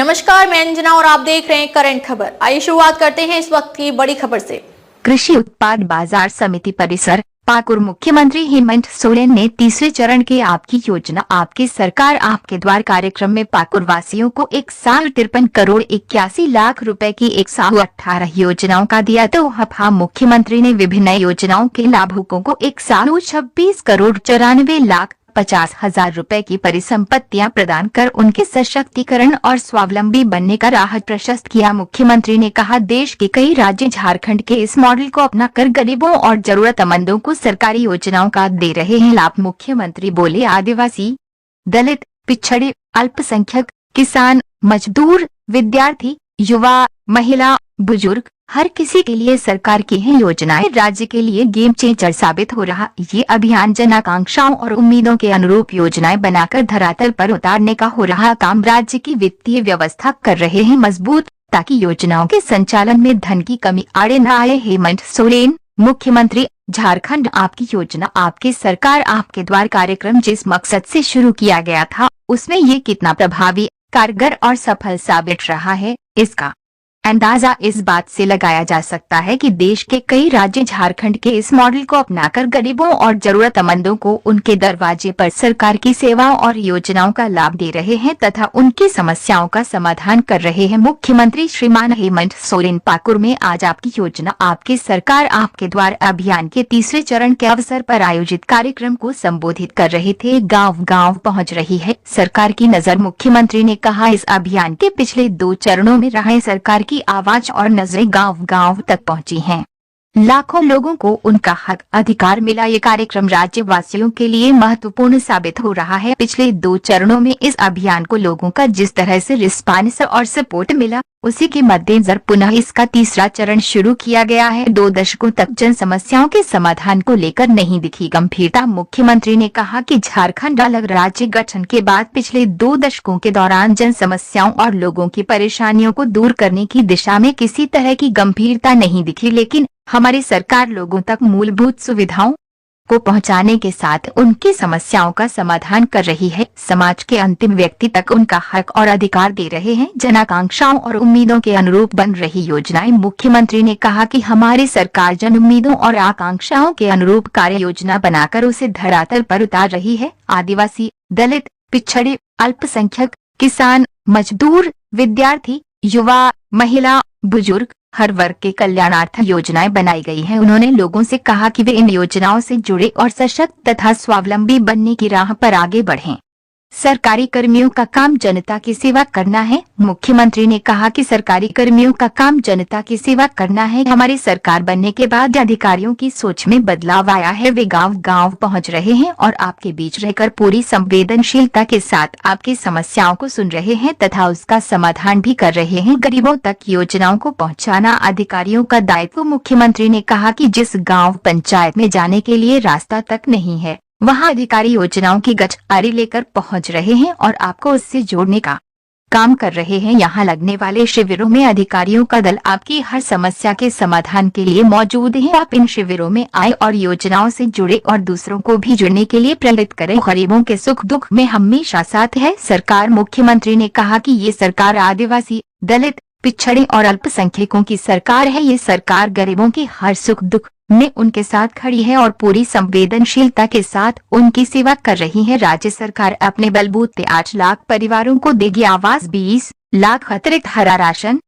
नमस्कार, मैं अंजना और आप देख रहे हैं करंट खबर। आइए शुरुआत करते हैं इस वक्त की बड़ी खबर से। कृषि उत्पाद बाजार समिति परिसर पाकुड़। मुख्यमंत्री हेमंत सोरेन ने तीसरे चरण के आपकी योजना आपकी सरकार आपके द्वार कार्यक्रम में पाकुड़ वासियों को 153 करोड़ 81 लाख रुपए की 118 योजनाओं का दिया तोहफा। मुख्यमंत्री ने विभिन्न योजनाओं के लाभुकों को 126 करोड़ 94 लाख 50,000 रुपए की परिसंपत्तियां प्रदान कर उनके सशक्तिकरण और स्वावलंबी बनने का राह प्रशस्त किया। मुख्यमंत्री ने कहा, देश के कई राज्य झारखंड के इस मॉडल को अपना कर गरीबों और जरूरतमंदों को सरकारी योजनाओं का दे रहे हैं लाभ। मुख्यमंत्री बोले, आदिवासी, दलित, पिछड़े, अल्पसंख्यक, किसान, मजदूर, विद्यार्थी, युवा, महिला, बुजुर्ग, हर किसी के लिए सरकार की है योजनाएं राज्य के लिए गेम चेंजर साबित हो रहा। ये अभियान जन आकांक्षाओं और उम्मीदों के अनुरूप योजनाएं बनाकर धरातल पर उतारने का हो रहा काम। राज्य की वित्तीय व्यवस्था कर रहे हैं मजबूत ताकि योजनाओं के संचालन में धन की कमी आड़े न आए। हेमंत सोरेन, मुख्यमंत्री, झारखंड आपकी योजना आपकी सरकार आपके द्वार कार्यक्रम जिस मकसद से शुरू किया गया था उसमें ये कितना प्रभावी, कारगर और सफल साबित रहा है, इसका अंदाजा इस बात से लगाया जा सकता है कि देश के कई राज्य झारखंड के इस मॉडल को अपनाकर गरीबों और जरूरतमंदों को उनके दरवाजे पर सरकार की सेवाओं और योजनाओं का लाभ दे रहे हैं तथा उनकी समस्याओं का समाधान कर रहे हैं। मुख्यमंत्री श्रीमान हेमंत सोरेन पाकुड़ में आज आपकी योजना आपकी सरकार आपके द्वार अभियान के तीसरे चरण के अवसर पर आयोजित कार्यक्रम को संबोधित कर रहे थे। गाँव गाँव पहुँच रही है सरकार की नजर। मुख्यमंत्री ने कहा, इस अभियान के पिछले 2 चरणों में रहे सरकार की आवाज और नजरें गांव गांव तक पहुंची हैं। लाखों लोगों को उनका हक अधिकार मिला। ये कार्यक्रम राज्यवासियों के लिए महत्वपूर्ण साबित हो रहा है। पिछले 2 चरणों में इस अभियान को लोगों का जिस तरह से रिस्पांस और सपोर्ट मिला उसी के मद्देनजर पुनः इसका तीसरा चरण शुरू किया गया है। 2 दशकों तक जन समस्याओं के समाधान को लेकर नहीं दिखी गंभीरता। मुख्यमंत्री ने कहा कि झारखंड अलग राज्य गठन के बाद पिछले 2 दशकों के दौरान जन समस्याओं और लोगों की परेशानियों को दूर करने की दिशा में किसी तरह की गंभीरता नहीं दिखी, लेकिन हमारी सरकार लोगों तक मूलभूत सुविधाओं को पहुंचाने के साथ उनकी समस्याओं का समाधान कर रही है। समाज के अंतिम व्यक्ति तक उनका हक और अधिकार दे रहे हैं। जन आकांक्षाओं और उम्मीदों के अनुरूप बन रही योजनाएं। मुख्यमंत्री ने कहा कि हमारी सरकार जन उम्मीदों और आकांक्षाओं के अनुरूप कार्य योजना बनाकर उसे धरातल पर उतार रही है। आदिवासी, दलित, पिछड़े, अल्पसंख्यक, किसान, मजदूर, विद्यार्थी, युवा, महिला, बुजुर्ग, हर वर्ग के कल्याणार्थ योजनाएं बनाई गई हैं। उन्होंने लोगों से कहा कि वे इन योजनाओं से जुड़े और सशक्त तथा स्वावलंबी बनने की राह पर आगे बढ़ें। सरकारी कर्मियों का काम जनता की सेवा करना है। मुख्यमंत्री ने कहा कि सरकारी कर्मियों का काम जनता की सेवा करना है। हमारी सरकार बनने के बाद अधिकारियों की सोच में बदलाव आया है। वे गांव गांव पहुंच रहे हैं और आपके बीच रहकर पूरी संवेदनशीलता के साथ आपकी समस्याओं को सुन रहे हैं तथा उसका समाधान भी कर रहे हैं। गरीबों तक योजनाओं को पहुंचाना अधिकारियों का दायित्व। मुख्यमंत्री ने कहा कि जिस गाँव पंचायत में जाने के लिए रास्ता तक नहीं है वहां अधिकारी योजनाओं की गठरी लेकर पहुंच रहे हैं और आपको उससे जोड़ने का काम कर रहे हैं। यहां लगने वाले शिविरों में अधिकारियों का दल आपकी हर समस्या के समाधान के लिए मौजूद है। आप इन शिविरों में आए और योजनाओं से जुड़े और दूसरों को भी जुड़ने के लिए प्रेरित करें। गरीबों के सुख दुख में हमेशा साथ है सरकार। मुख्यमंत्री ने कहा कि ये सरकार आदिवासी, दलित, पिछड़े और अल्पसंख्यकों की सरकार है। ये सरकार गरीबों के हर सुख दुख में उनके साथ खड़ी है और पूरी संवेदनशीलता के साथ उनकी सेवा कर रही है। राज्य सरकार अपने बलबूते 8 लाख परिवारों को देगी आवास, 20 लाख अतिरिक्त हरा राशन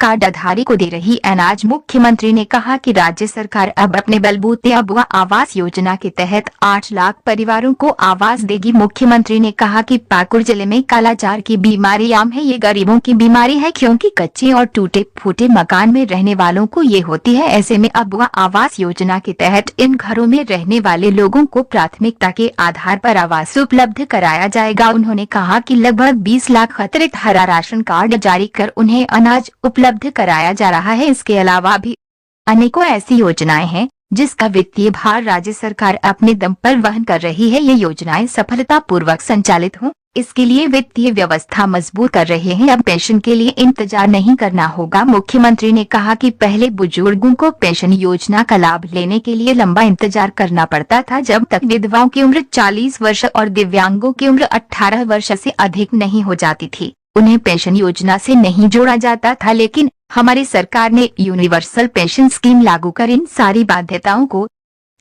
कार्डधारी को दे रही अनाज। मुख्यमंत्री ने कहा कि राज्य सरकार अब अपने बलबूते अबुआ आवास योजना के तहत 8 लाख परिवारों को आवास देगी। मुख्यमंत्री ने कहा कि पाकुड़ जिले में कालाजार की बीमारी आम है। ये गरीबों की बीमारी है क्योंकि कच्चे और टूटे फूटे मकान में रहने वालों को ये होती है। ऐसे में अबुआ आवास योजना के तहत इन घरों में रहने वाले लोगों को प्राथमिकता के आधार पर आवास उपलब्ध कराया जाएगा। उन्होंने कहा कि लगभग 20 लाख अतिरिक्त हरा राशन कार्ड जारी कर उन्हें अनाज उपलब्ध कराया जा रहा है। इसके अलावा भी अनेकों ऐसी योजनाएं हैं जिसका वित्तीय भार राज्य सरकार अपने दम पर वहन कर रही है। ये योजनाएं सफलतापूर्वक संचालित हों इसके लिए वित्तीय व्यवस्था मजबूत कर रहे हैं। अब पेंशन के लिए इंतजार नहीं करना होगा। मुख्यमंत्री ने कहा कि पहले बुजुर्गों को पेंशन योजना का लाभ लेने के लिए लंबा इंतजार करना पड़ता था, जब तक विधवाओं की उम्र 40 वर्ष और दिव्यांगों की उम्र 18 वर्ष से अधिक नहीं हो जाती थी। उन्हें पेंशन योजना से नहीं जोड़ा जाता था, लेकिन हमारी सरकार ने यूनिवर्सल पेंशन स्कीम लागू कर इन सारी बाध्यताओं को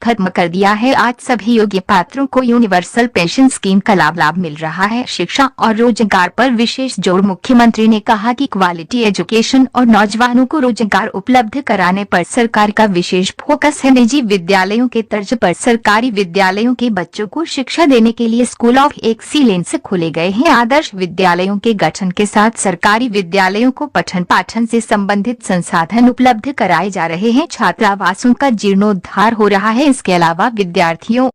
खत्म कर दिया है। आज सभी योग्य पात्रों को यूनिवर्सल पेंशन स्कीम का लाभ मिल रहा है। शिक्षा और रोजगार पर विशेष जोर। मुख्यमंत्री ने कहा कि क्वालिटी एजुकेशन और नौजवानों को रोजगार उपलब्ध कराने पर सरकार का विशेष फोकस है। निजी विद्यालयों के तर्ज पर सरकारी विद्यालयों के बच्चों को शिक्षा देने के लिए स्कूल ऑफ एक्सीलेंस खोले गए हैं। आदर्श विद्यालयों के गठन के साथ सरकारी विद्यालयों को पठन पाठन से संबंधित संसाधन उपलब्ध कराए जा रहे हैं। छात्रावासों का जीर्णोद्धार हो रहा है। इसके अलावा विद्यार्थियों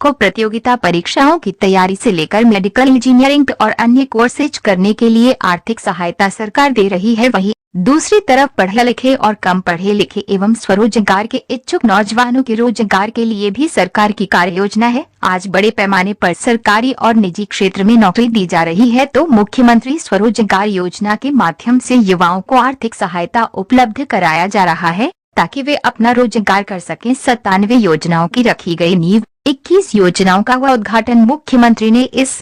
को प्रतियोगिता परीक्षाओं की तैयारी से लेकर मेडिकल, इंजीनियरिंग और अन्य कोर्सेज करने के लिए आर्थिक सहायता सरकार दे रही है। वहीं दूसरी तरफ पढ़े लिखे और कम पढ़े लिखे एवं स्वरोजगार के इच्छुक नौजवानों के रोजगार के लिए भी सरकार की कार्य योजना है। आज बड़े पैमाने पर सरकारी और निजी क्षेत्र में नौकरी दी जा रही है, तो मुख्यमंत्री स्वरोजगार योजना के माध्यम से युवाओं को आर्थिक सहायता उपलब्ध कराया जा रहा है ताकि वे अपना रोजगार कर सकें। 97 योजनाओं की रखी गई नींव, 21 योजनाओं का हुआ उद्घाटन। मुख्यमंत्री ने इस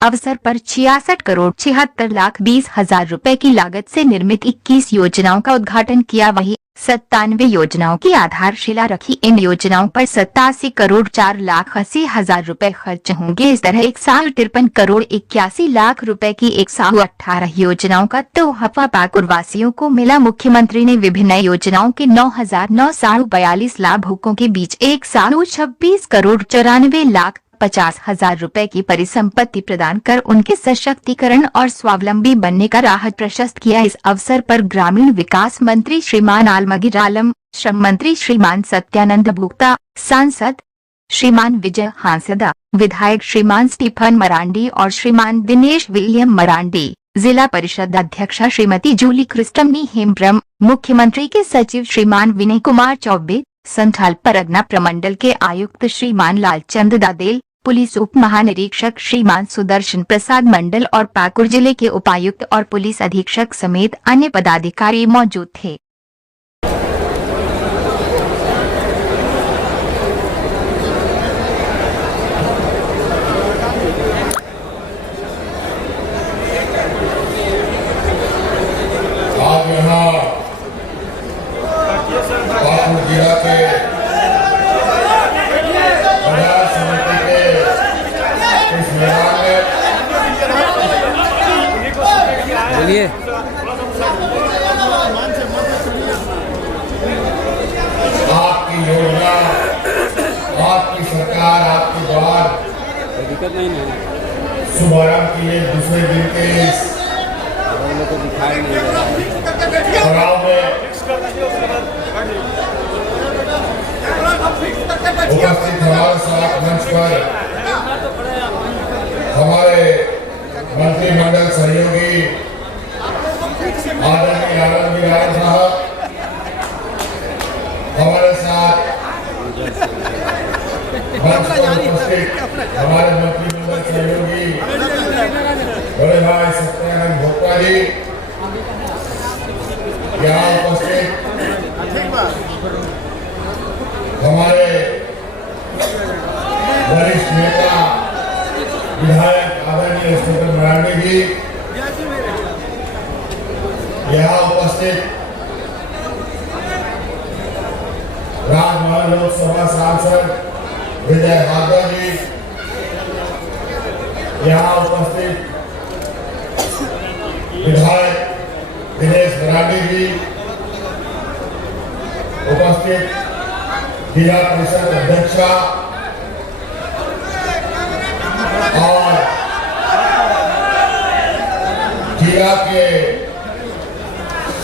अवसर पर 66,76,20,000 रुपए की लागत से निर्मित 21 योजनाओं का उद्घाटन किया। वहीं 97 योजनाओं की आधारशिला रखी। इन योजनाओं पर 87,04,80,000 रुपए खर्च होंगे। इस तरह 1,53,81,00,000 रुपए की 118 योजनाओं का तोहफा पाकुरवासियों को मिला। मुख्यमंत्री ने विभिन्न योजनाओं के 9,942 लाभुकों के बीच 1,26,94,50,000 रुपए की परिसंपत्ति प्रदान कर उनके सशक्तिकरण और स्वावलंबी बनने का राह प्रशस्त किया। इस अवसर पर ग्रामीण विकास मंत्री श्रीमान आलमगीर आलम, श्रम मंत्री श्रीमान सत्यानंद भोक्ता, सांसद श्रीमान विजय हांसदा, विधायक श्रीमान स्टीफन मरांडी और श्रीमान दिनेश विलियम मरांडी, जिला परिषद अध्यक्षा श्रीमती जूली क्रिस्टमनी हेम्ब्रम, मुख्यमंत्री के सचिव श्रीमान विनय कुमार चौबे, संथाल परगना प्रमंडल के आयुक्त श्रीमान लालचंद दादेल, पुलिस उप महानिरीक्षक श्रीमान सुदर्शन प्रसाद मंडल और पाकुर जिले के उपायुक्त और पुलिस अधीक्षक समेत अन्य पदाधिकारी मौजूद थे। आज यहाँ पाकुर जिला के बाजार समिति के इस मैदान में बोलिए। आपकी योजना, आपकी सरकार, आपकी द्वार कोई दिक्कत नहीं है। शुभारंभ किए दूसरे दिन के इस तो दिखाई नहीं दे रहा है। पड़ाव में उपस्थित हमारे साथ मंच पर हमारे मंत्रिमंडल सहयोगी आदरणीय आलमगीर आलम साहब, हमारे साथ मंच पर उपस्थित हमारे मंत्रिमंडल सहयोगी बड़े भाई सत्यानंद भोक्ता जी, यहाँ उपस्थित हमारे वरिष्ठ नेता विधायक आदरणीय स्टीफन मरांडी जी, यहाँ उपस्थित राजमहल लोकसभा सांसद विजय हाजरा जी, यहाँ उपस्थित विधायक दिनेश मरांडी जी, उपस्थित जिला परिषद अध्यक्षा और जिला के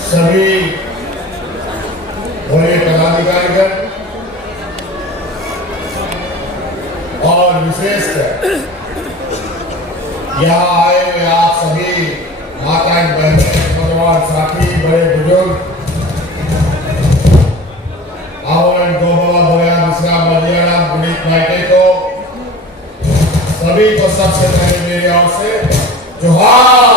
सभी बड़े पदाधिकारीगण और विशेषकर यहाँ आए हुए आप सभी माताएं, बहनें, नौजवान साथी, बड़े बुजुर्ग, आवरण गोबवा बोया मिश्रा मलियालम गुणित नाइटे को सभी को सबसे पहले मेरी ओर से जोहार।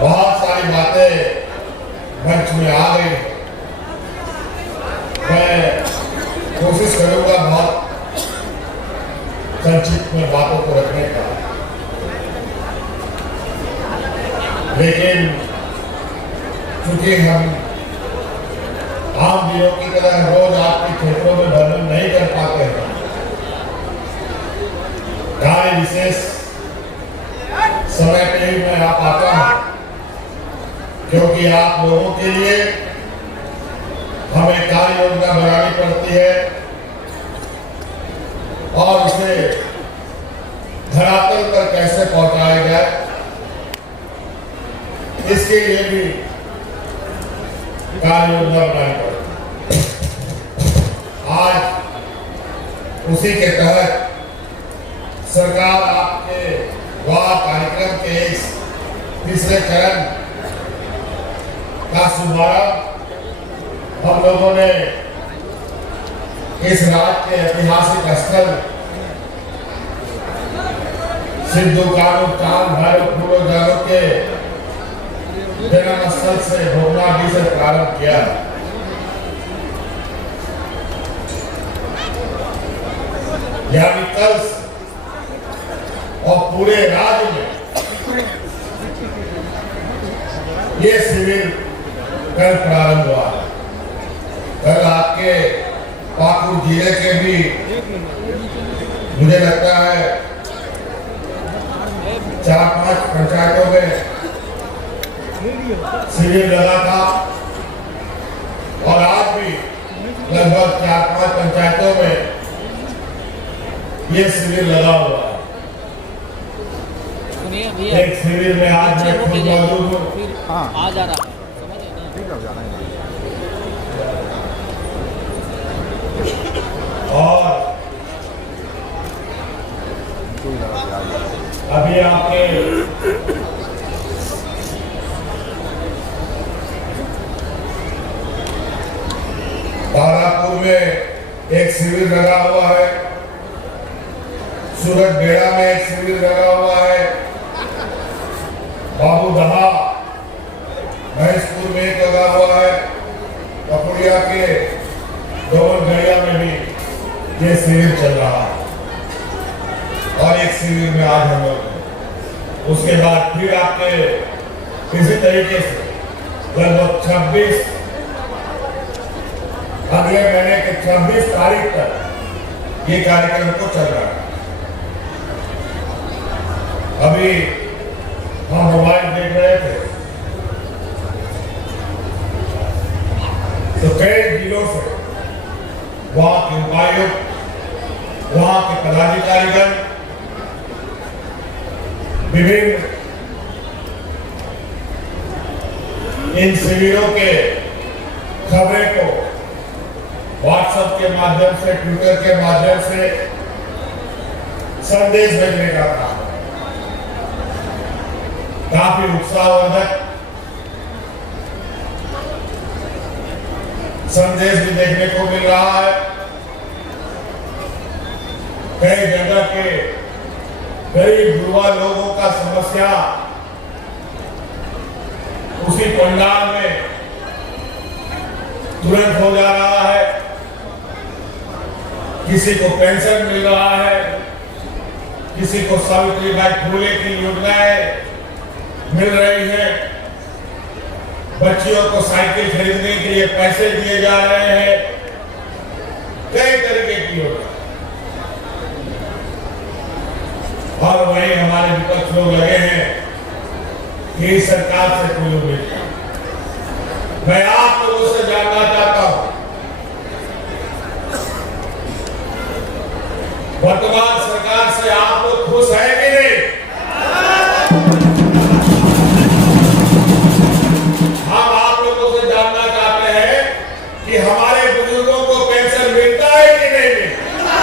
बहुत सारी बातें मंच में आ गई, मैं कोशिश करूंगा बहुत लेकिन चूंकि हम आम दिनों की तरह रोज आपके क्षेत्रों में भ्रमण नहीं कर पाते हैं, कार्य विशेष समय पे ही मैं आ पाता हूं, क्योंकि आप लोगों के लिए हमें कार्य योजना बनानी पड़ती है और उसे धरातल पर कैसे पहुंचाया जाए, इसके लिए भी कार्य योजना बनानी पड़ती है। आज उसी के तहत सरकार आपके वाह कार्यक्रम के इस तीसरे चरण का शुभारंभ हम लोगों ने इस राज्य के ऐतिहासिक स्थल सिद्धू कानू चांद भैरव फूलो जानो के जन्म स्थल से भोगनाडी से प्रारंभ किया। यानी कल और पूरे राज्य में ये शिविर कल प्रारंभ हुआ। कल आपके पाकुर जिले के भी मुझे लगता है 4-5 पंचायतों में शिविर लगा था और आज भी लगभग 4-5 पंचायतों में ये शिविर लगा हुआ है। एक शिविर में आज मैं खुद मौजूद हूँ। आ जा रहा है और अभी आपके तारापुर में एक शिविर लगा हुआ है, सूरत बेड़ा में एक शिविर लगा हुआ है, बाबूदहा महेशपुर में एक लगा हुआ है, कपुड़िया के डोबरगढ़िया में भी ये शिविर चल रहा है और एक शिविर में आज हम लोग, उसके बाद फिर आपके इसी तरीके से लगभग 26 अगले महीने के 26 तारीख तक ये कार्यक्रम को चल रहा है। अभी हम मोबाइल देख रहे थे तो कई जिलों से वहां के उपायुक्त, वहां के पदाधिकारीगण विभिन्न इन शिविरों के खबरें को व्हाट्सएप के माध्यम से, ट्विटर के माध्यम से संदेश भेजने का काम है। काफी उत्साहवर्धक संदेश भी देखने को मिल रहा है। कई जगह के गरीब युवा लोगों का समस्या उसी पंडाल में तुरंत हो जा रहा है। किसी को पेंशन मिल रहा है, किसी को सावित्रीबाई फुले की योजनाएं मिल रही है, बच्चियों को साइकिल खरीदने के लिए पैसे दिए जा रहे हैं, कई तरीके की योजना। और वहीं हमारे विपक्ष लोग लगे हैं कि सरकार से कोई उम्मीद नहीं। मैं आप लोगों से जानना चाहता हूं, वर्तमान सरकार से आप लोग खुश हैं कि नहीं? हम आप लोगों से जानना चाहते हैं कि हमारे बुजुर्गों को पेंशन मिलता है कि नहीं मिलता?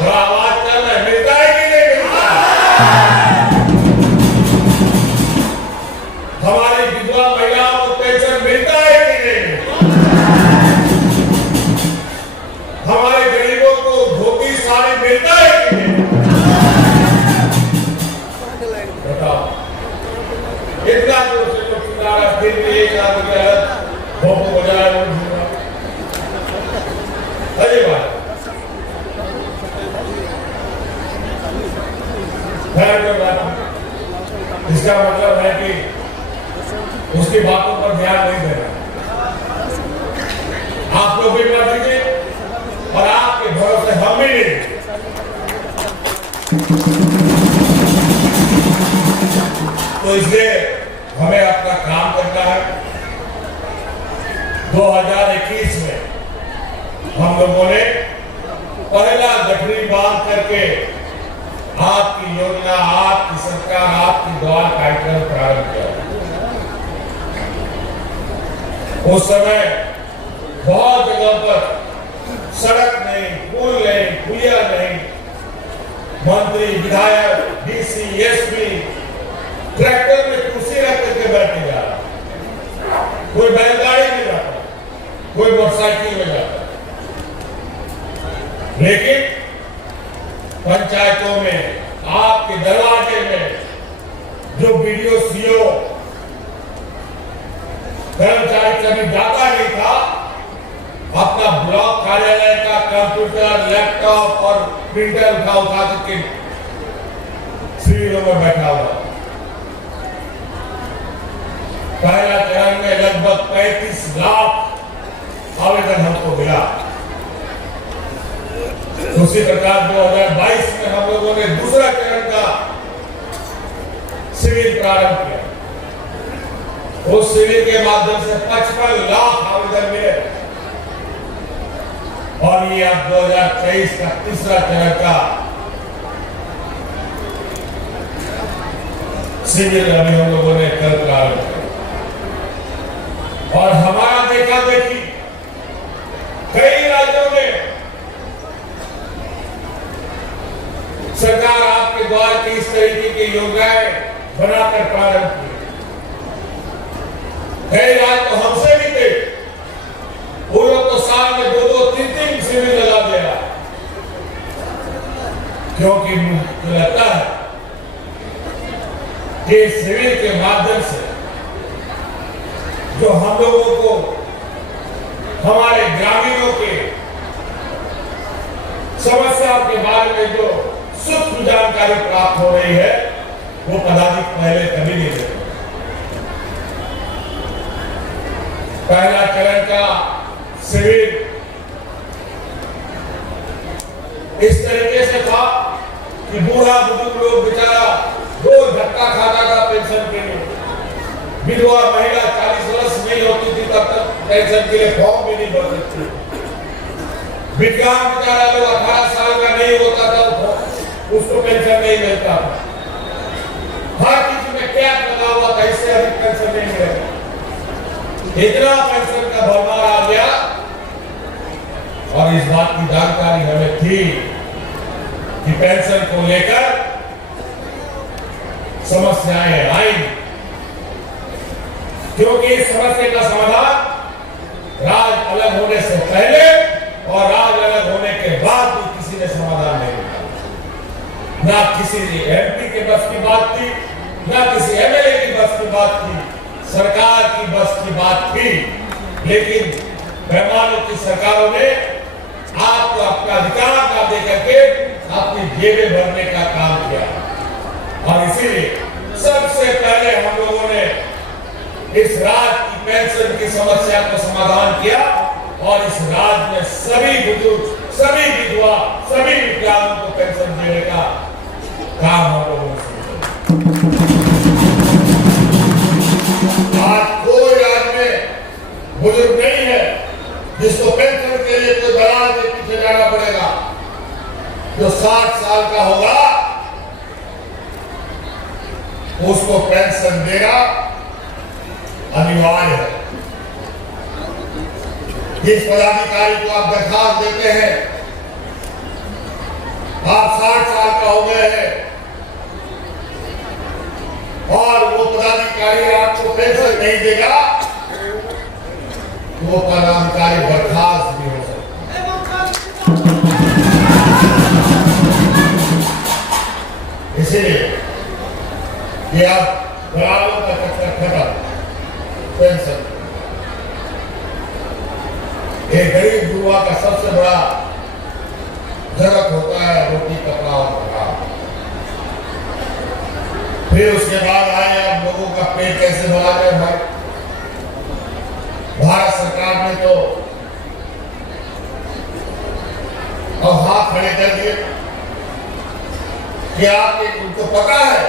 थोड़ा आवाज कर रहे, मिलता है कि नहीं मिलता? हमारी विधवा महिलाओं को पेंशन मिलता है कि नहीं मिलता? हमारे गरीबों को धोती साड़ी मिलता है कि नहीं? बताओ, इतना दूर से जो किनारा फिर भी एक आदमी अलग भोंपू बजाया वो झूठा। अरे बात इसका मतलब है कि तो इसलिए हमें अपना काम करना है। 2021 में हम लोगों ने पहला गठरी बांध करके आपकी योजना, आपकी सरकार, आपकी द्वार कार्यक्रम प्रारंभ किया। उस समय बहुत जगह पर सड़क नहीं, पुल नहीं, पुलिया नहीं, मंत्री, विधायक, डीसी, एसपी ट्रैक्टर में कुर्सी रख करके बैठे जा रहा, कोई बैलगाड़ी में जाता, कोई मोटरसाइकिल में जाता। लेकिन पंचायतों में, आपके दरवाजे में जो बीडीओ, सीओ कर्मचारी कभी जाता नहीं था, अपना ब्लॉक कार्यालय का कंप्यूटर, लैपटॉप और प्रिंटर उठा करके शिविरों में बैठा हुआ। पहला चरण में लगभग 35 लाख आवेदन हमको मिला। उसी प्रकार 2022 में हम लोगों ने दूसरा चरण का शिविर प्रारंभ किया। उस शिविर के माध्यम से 55 लाख आवेदन मिले और ये अब 2023 का तीसरा चरण का शिविर अभी हम लोगों ने कल प्रारंभ किया। और हमारा देखा देखी कई राज्यों में सरकार आपके द्वार की इस तरीके की योजनाएं बनाकर प्रारंभ की। कई राज्य तो हमसे भी थे, वो लोग तो साल में 2-2, 3-3 शिविर लगा दे रहा, क्योंकि मुझे लगता है कि शिविर के माध्यम से जो हम लोगों को, हमारे ग्रामीणों के समस्याओं के बारे में जो सूक्ष्म जानकारी प्राप्त हो रही है, वो पदाधिकारी पहले कभी नहीं थे। पहला चरण का शिविर इस तरीके से था कि बूढ़ा बुजुर्ग लोग बेचारा रोज धक्का खाता था पेंशन के लिए। विधवा महिला 40 वर्ष नहीं होती थी तब तक पेंशन के लिए फॉर्म भी नहीं भर सकती। विकलांग बेचारा लोग 18 साल का नहीं होता था तो उसको पेंशन नहीं मिलता था। हर चीज में कैप लगा हुआ था, इससे अधिक पेंशन नहीं मिलेगा। इतना पेंशन का भरमार आ गया और इस बात की जानकारी हमें थी कि पेंशन को लेकर समस्याएं आई, क्योंकि इस समस्या का समाधान राज्य अलग होने से पहले और राज्य अलग होने के बाद भी किसी ने समाधान नहीं दिया। ना किसी एमपी के बस की बात थी, ना किसी एमएलए की बस की बात थी, सरकार की बस की बात थी। लेकिन बेईमानों की सरकारों ने आपको अपना अधिकार ना देकर के अपनी जेबें भरने का काम किया। और इसीलिए सबसे पहले हम लोगों ने इस राज्य की पेंशन की समस्या को समाधान किया और इस राज्य में सभी बुजुर्ग, सभी विधवा, सभी विकलांगों को पेंशन देने का काम हम लोगों ने आज कोई राज्य में बुजुर्ग नहीं है जिसको पेंशन के लिए कोई दलाल के पीछे जाना पड़ेगा। जो 60 साल का होगा उसको पेंशन देना अनिवार्य है। जिस पदाधिकारी को आप दरखास्त देते हैं, आप 60 साल का हो गए हैं और वो पदाधिकारी आपको पेंशन नहीं देगा, वो पदाधिकारी बर्खास्त भी हो सकता है। इसलिए ये अब बराबर का चक्कर खत्म। पेंशन एक गरीब युवा का सबसे बड़ा जरूरत होता है, रोटी, कपड़ा और मकान। फिर उसके बाद आए अब लोगों का पेट कैसे भरा जाए। भाई भारत सरकार ने तो अब हाथ खड़े कर दिए कि आपके उनको पता है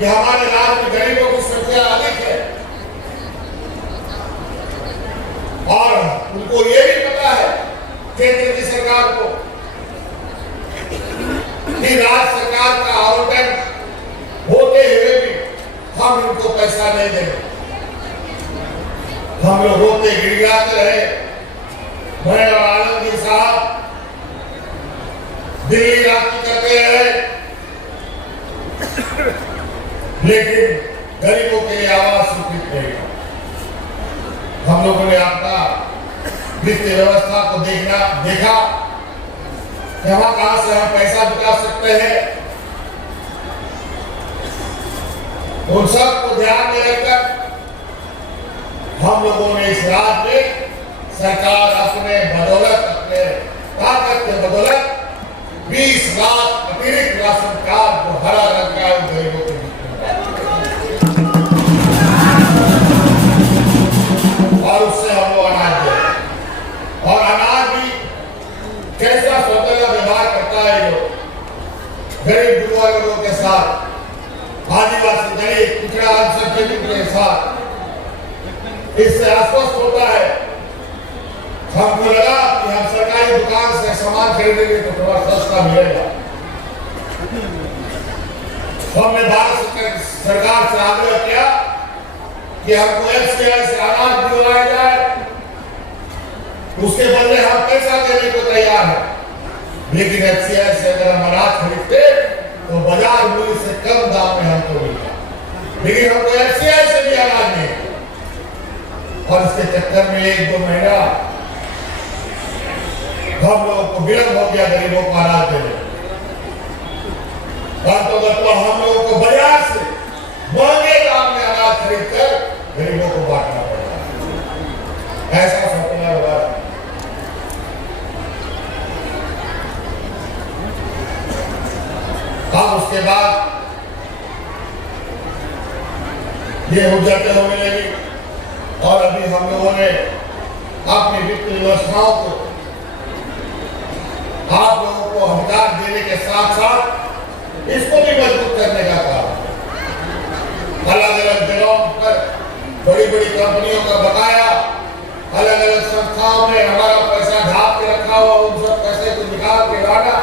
कि हमारे राज्य में गरीबों की संख्या अधिक है और उनको ये भी पता है केंद्र की सरकार को कि राज्य सरकार का आवंटन होते हुए भी हम इनको पैसा नहीं देंगे। हम लोग रोते गिड़गिड़ाते रहे। मैं और आनंद साहब दिल्ली रात्रि करते रहे, लेकिन गरीबों के लिए आवाज स्वीकृत नहीं। हम लोगों ने अपना वित्तीय व्यवस्था को देखा कहां से हम पैसा जुटा सकते हैं। उन सब को ध्यान में रखकर हम लोगों ने इस राज्य में सरकार अपने बदौलत, अपने ताकत के बदौलत 20 लाख अतिरिक्त राशन कार्ड को हरा रंग का गरीबों के और उससे हम लोग अनाज दे और अनाज भी कैसा स्वतंत्र व्यवहार करता है जो गरीब दुर्बल लोगों के साथ, आदिवासी गरीब पिछड़ा अल्पसंख्यकों के साथ। इससे आश्वस्त होता है। हमको लगा कि हम सरकारी दुकान से सामान खरीदेंगे तो थोड़ा सस्ता मिलेगा। हमने भारत सरकार से आग्रह किया कि हमको FCI से अनाज दिलवाया जाए, उसके बदले हम पैसा देने को तैयार है। लेकिन FCI से अगर हम अनाज खरीदते तो बाजार मूल्य से कम दाम में हमको मिलता, लेकिन हमको FCI से भी अनाज नहीं। और इसके चक्कर में 1-2 महीना हम लोगों को विलंब हो गया गरीबों को अनाज देने। तो हम लोगों को बाजार से महंगे दाम में अनाज खरीद कर गरीबों को बांटना पड़ा। ऐसा सपना हुआ। अब उसके बाद ये हुज्जतें होने लगी और अभी हम लोगों ने अपनी वित्तीय व्यवस्थाओं को आप लोगों को अधिकार देने के साथ साथ इसको भी मजबूत करने का काम। अलग अलग जगहों पर बड़ी बड़ी कंपनियों का बकाया, अलग अलग संस्थाओं में हमारा पैसा ढांप के रखा हुआ, उन सब पैसे को निकाल के लाना,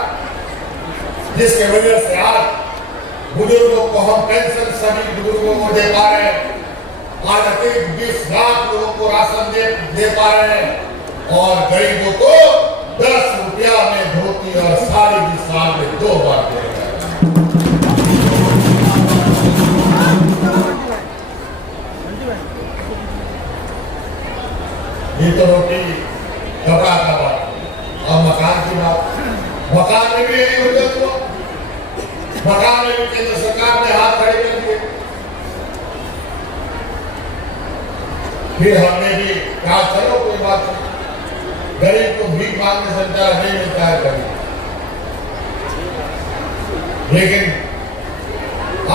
जिसके वजह से आज बुजुर्गों को हम पेंशन सभी बुजुर्गों को दे पा रहे हैं। आज अतिरिक्त 20 लाख लोगों को राशन दे पा रहे हैं और गरीबों को 10 रुपया में धोती और साड़ी भी साल में 2 बार दे रहे हैं। ये तो रोटी कपड़ा का बात और मकान की बात। मकान में भी यही हुज्जत हुआ। मकान में भी केंद्र सरकार ने हाथ खड़े कर दिए। फिर हमने भी कहा चलो कोई बात नहीं, गरीब को भीख मांगने से बेचारा नहीं मिलता है गरीब। लेकिन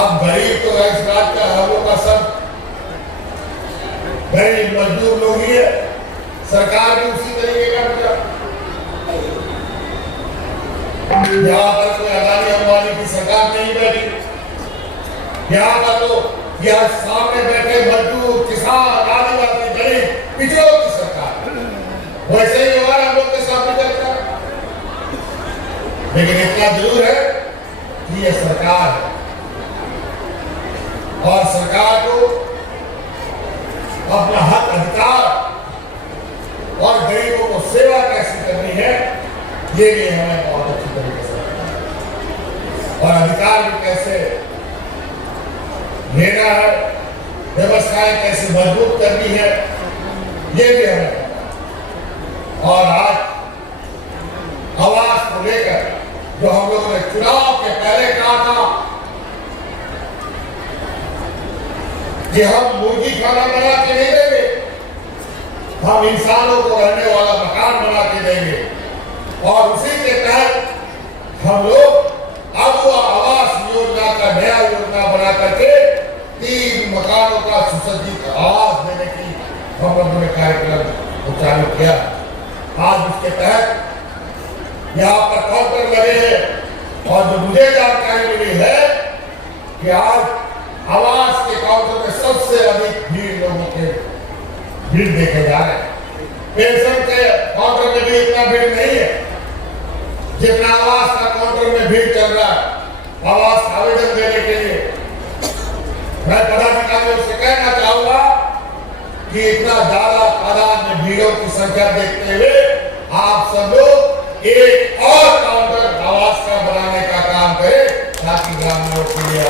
अब गरीब तो इस राज का हम लोग का सब गरीब मजदूर लोग ही है। सरकार भी उसी तरीके का विचार। यहाँ पर कोई अदानी अंबानी की सरकार नहीं बैठी। यहाँ पर तो यहाँ सामने बैठे मजदूर, किसान, आदिवासी, गरीब, पिछड़ों की सरकार। वैसे ही व्यवहार हम लोग के सामने चलता है। लेकिन इतना जरूर है कि ये सरकार है और सरकार को अपना हक, अधिकार और गरीबों को सेवा कैसे करनी है ये भी हमें बहुत अच्छी तरीके से और अधिकार भी कैसे लेना है, व्यवस्थाएं कैसे मजबूत करनी है ये भी हमें पता। और आज आवाज को लेकर जो हम लोगों ने चुनाव के पहले कहा था कि हम मुर्गी खाना बना के नहीं देंगे, हम इंसानों को रहने वाला मकान बना के देंगे। और उसी के तहत हम लोग अब आवास योजना का नया योजना बना करके 3 मकानों का सुसज्जित आवास देने की हम लोगों ने कार्यक्रम चालू किया। आज उसके तहत यहाँ पर काउंटर लगे हैं और जो मुझे जानकारी मिली है कि आज आवास के काउंटर में सबसे अधिक भीड़ देखे जा रहे हैं। पेंशन के काउंटर में भी इतना भीड़ नहीं है जितना आवास का काउंटर में भीड़ चल रहा है आवास आवेदन देने के लिए। मैं पदाधिकारियों से कहना चाहूंगा कि इतना ज्यादा तादाद में भीड़ों की संख्या देखते हुए आप सब लोग एक और काउंटर आवास का बनाने का काम करें ताकि ग्रामीणों के लिए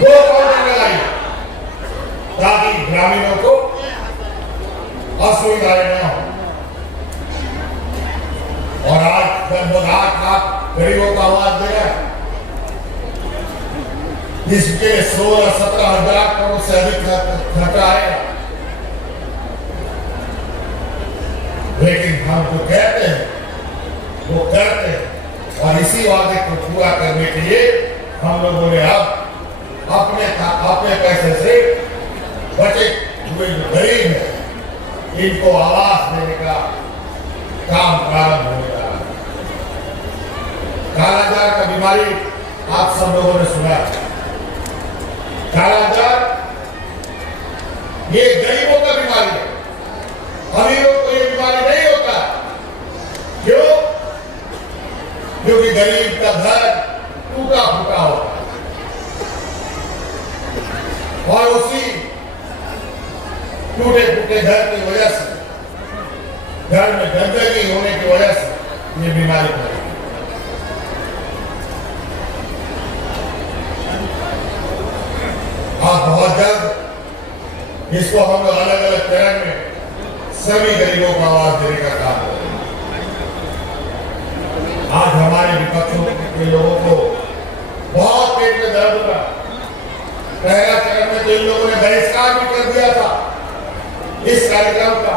दो काउंटर लगाइए ताकि ग्रामीणों को असुविधाएं न हो। और आज लगभग 8 लाख गरीबों का आवाज दे रहा है, इसके 16-17 हजार करोड़ से अधिक खर्चा आएगा। लेकिन हम जो कहते हैं वो करते हैं और इसी वादे को पूरा करने के लिए हम लोगों ने अब अपने पैसे से बचे हुए जो गरीब है इनको आवास देने का काम प्रारंभ होने लगा। कालाजार का बीमारी आप सब लोगों ने सुना। कालाजार ये गरीबों का बीमारी है, अमीरों को ये बीमारी नहीं होता। क्यों? क्योंकि गरीब का घर टूटा फूटा होता है और उसी टूटे फूटे घर की वजह से, घर में गंदगी होने की वजह से ये बीमारी फैली। आज बहुत जल्द इसको हम लोग अलग अलग चरण में सभी गरीबों को आवाज देने का काम करेंगे। आज हमारे विपक्षों के लोगों को बहुत पेट में दर्द हुआ। पहला चरण में तो इन लोगों ने बहिष्कार भी कर दिया था इस कार्यक्रम का।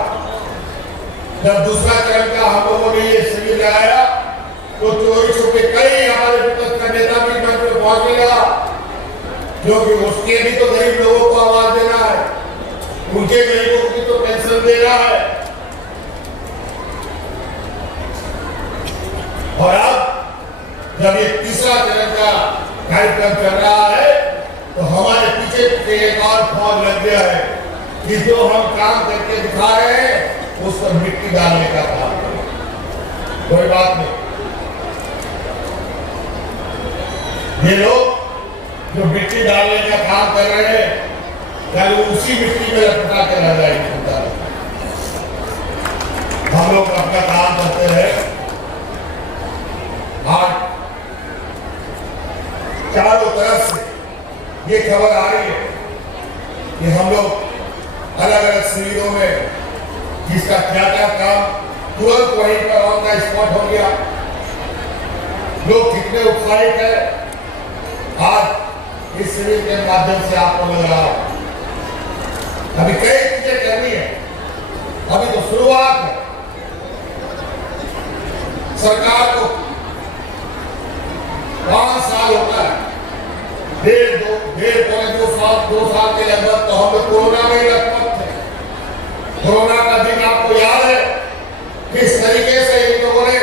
जब दूसरा चरण का हम लोगों ने ये शिविर लगाया तो चोरी छुपे कई हमारे विपक्ष का नेता भी मंच पर पहुंचने लगा, क्योंकि उसके भी तो गरीब लोगों को आवाज देना है, उनके गरीबों की तो पेंशन देना है। और अब जब ये तीसरा चरण का कार्यक्रम चल रहा है तो हमारे पीछे एक और फौज लग गया है कि जो हम काम करके दिखा रहे हैं उस पर मिट्टी डालने का काम करें। कोई बात नहीं, ये लोग जो मिट्टी डालने का काम कर रहे हैं कल उसी मिट्टी में लपटा के रह जाएगी। हम लोग अपना काम करते रहे। आज चारों तरफ से ये खबर आ रही है कि हम लोग अलग अलग शिविरों में जिसका क्या क्या काम तुरंत वहीं पर ऑन द स्पॉट हो गया। लोग कितने उत्साहित है। आज इस शिविर के माध्यम से आपको लग रहा है अभी कई चीजें करनी है, अभी तो शुरुआत है। सरकार को 5 साल होता है, डेढ़ पौने 2 साल के लगभग तो हम लोग कोरोना में ही लटपट थे। कोरोना का दिन आपको याद है किस तरीके से इन लोगों ने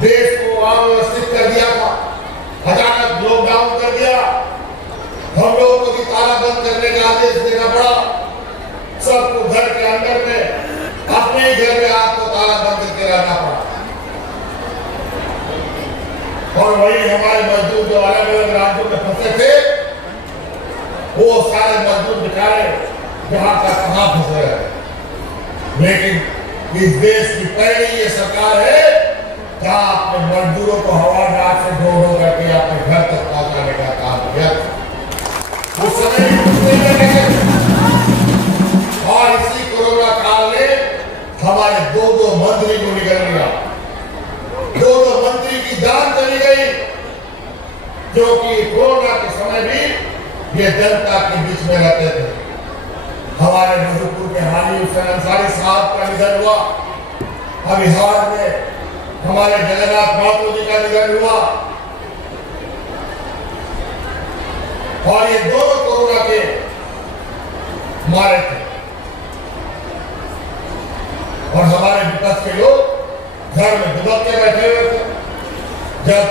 देश को अव्यवस्थित कर दिया था, अचानक लॉकडाउन कर दिया। हम लोगों को भी ताला बंद करने का आदेश देना पड़ा। सबको घर के अंदर में अपने ही घर में आपको ताला बंद करके रहना पड़ा। और वही हमारे मजदूर जो अलग अलग राज्यों में फंसे थे वो सारे मजदूर बेचारे जहां तक कहां फंसे रहे। लेकिन इस देश की पहली ये सरकार है जहां अपने मजदूरों को हवाई जहाज से ढो करके अपने घर तक पहुंचाने का काम किया। उस समय और इसी कोरोना काल में हमारे 2 मंत्री को निकल गया। 2 मंत्री की जान चली गई, जो कि कोरोना के समय भी ये जनता के बीच में रहते थे। हमारे मधुपुर के हाली हुसैन अंसारी साहब का निधन हुआ। अभी हाल में हमारे जगन्नाथ महतो जी का निधन हुआ। और ये दोनों कोरोना के मारे थे। और हमारे विपक्ष के लोग घर में दुबक के बैठे हुए थे। जब